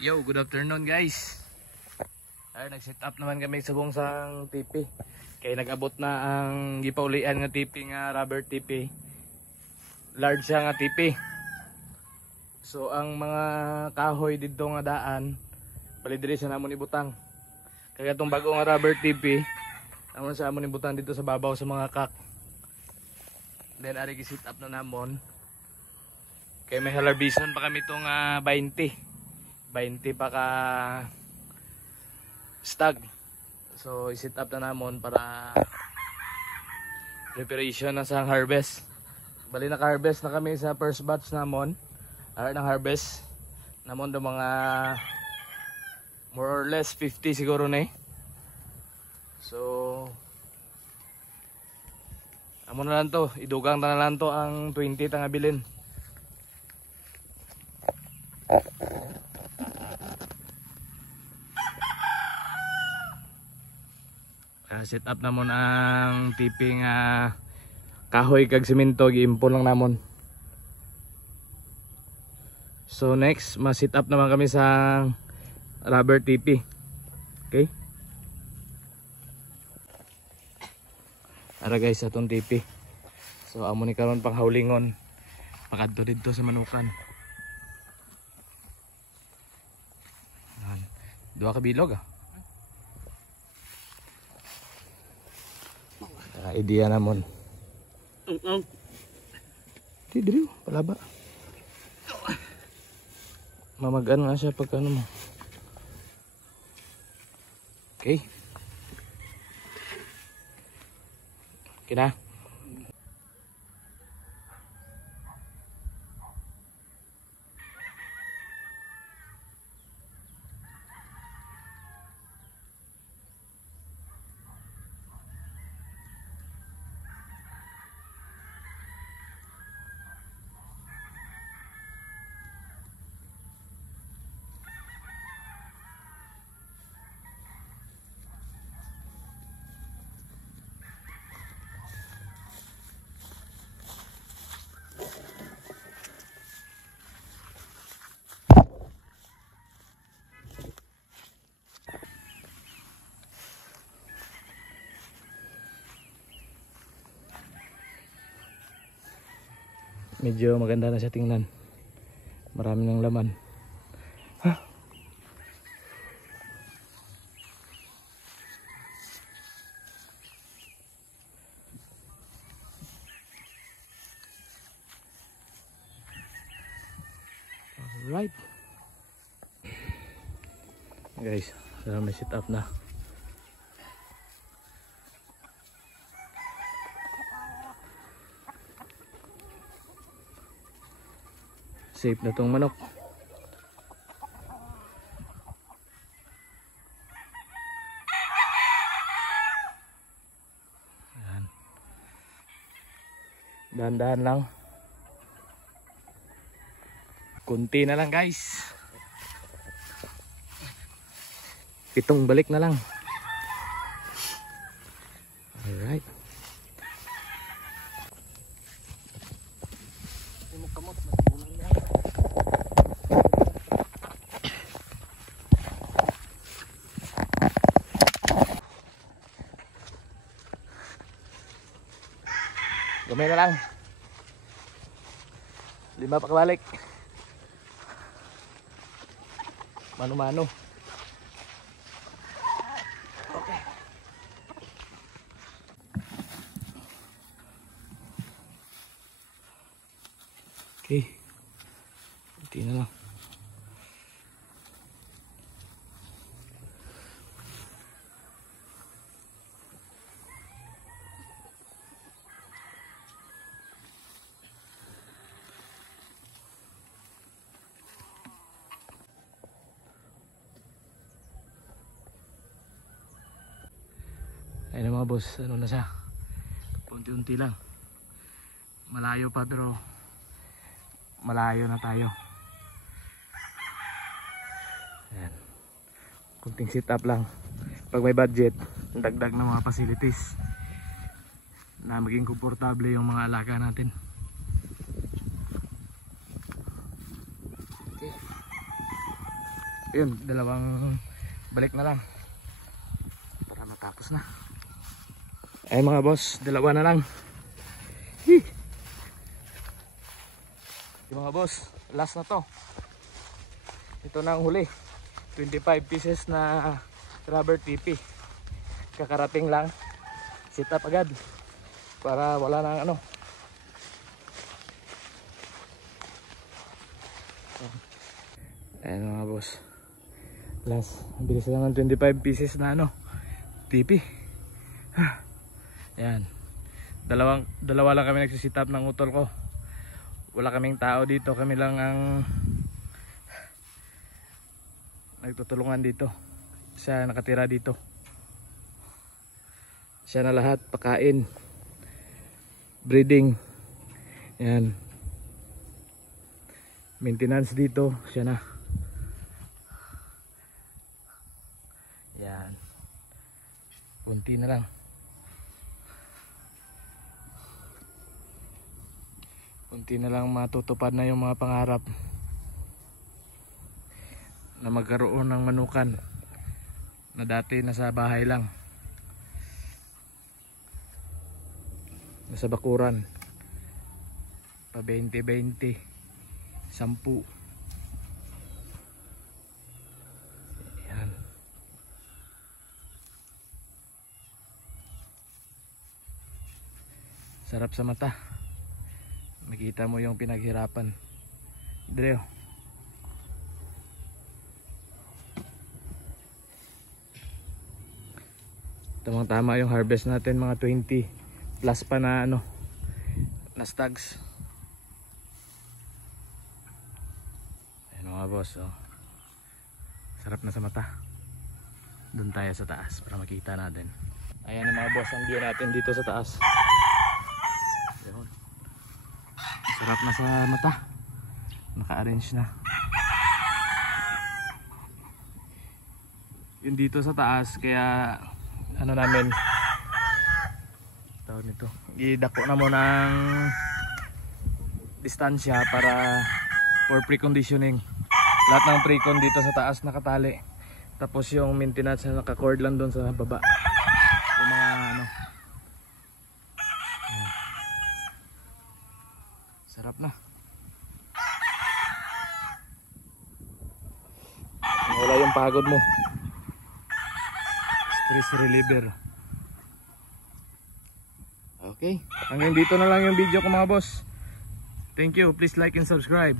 Yo, good afternoon guys. Ay, nag-set up naman kami sa buong sang tipi. Kaya nag-abot na ang gipaulian nga tipi nga rubber tipi. Large siya nga tipi. So ang mga kahoy dito nga daan, palidiri sa namon ibutang. Kaya itong bago nga rubber tipi, namon sa amon ibutang dito sa babaw sa mga kak. Then ari gi-set up na namon. Kaya may halarbison pa kami itong 20 pa ka stag. So i-set up na namon para preparation na sa harvest. Bali naka-harvest na kami sa first batch namon. Ara nang harvest namon do mga more or less 50 siguro na eh. So amo na lang to, idugang na lang to ang 20 tanga bilin. Set up namon ang tiping kahoy kag semento, giimpon lang namon. So next, ma-set up naman kami sa rubber tipi. Okay? Ara guys, atong tipi. So amo ni karon pang haulingon. Pakadto didto sa manukan. Dua ka bilog idea namon. Di diri palaba. Mamagaan nga siya pagka ano mo. Okay. Okay na. Medyo maganda na siya tingnan. Marami ng laman. Ha? Alright. Guys, may set up na. Safe na tong manok. Ayan. Dahan-dahan lang. Kunti na lang guys. 7 balik na lang. Alright. Gamay na lang. 5 pa kabalik. Mano-mano. Okay. Okay. Kunti na lang. Ayun mga boss, ano na siya, unti-unti lang, malayo pa pero malayo na tayo. Ayan. Kunting sit up lang, pag may budget, dagdag ng mga facilities na maging komportable yung mga alaga natin. Okay. Yun, dalawang balik na lang para matapos na. Ay mga boss, dalawa na lang. Yung mga boss, last na to. Ito na ang huli. 25 pieces na rubber TP. Kakarating lang. Sit up agad para wala nang ano. Ayan mga boss, last, bilis lang ng 25 pieces na ano TP. Ayan, dalawa lang kami nagsisit up ng utol ko. Wala kaming tao dito, kami lang ang nagtutulungan dito. Siya nakatira dito, siya na lahat, pakain, breeding, yan, maintenance dito, siya na. Yan, kunti na lang, kunti na lang matutupad na yung mga pangarap na magkaroon ng manukan na dati nasa bahay lang, nasa bakuran pa 20-20 10. Yan, sarap sa mata, makita mo yung pinaghirapan. Dreo, tamang tama yung harvest natin, mga 20 plus pa na ano, na stags. Ayan mga boss, oh. Sarap na sa mata. Doon tayo sa taas para makita natin. Ayan mga boss, ang view natin dito sa taas. Ayan. Sarap na sa mata, naka-arrange na. Yun dito sa taas, kaya ano namin tawag nito, idako na mo ng distansya para for preconditioning. Lahat ng precon dito sa taas nakatali, tapos yung maintenance na naka-cord lang doon sa baba, yung mga ano. Ayan. Sarap na, wala yung pagod mo, stress reliever. Okay, hanggang dito na lang yung video ko mga boss. Thank you, please like and subscribe.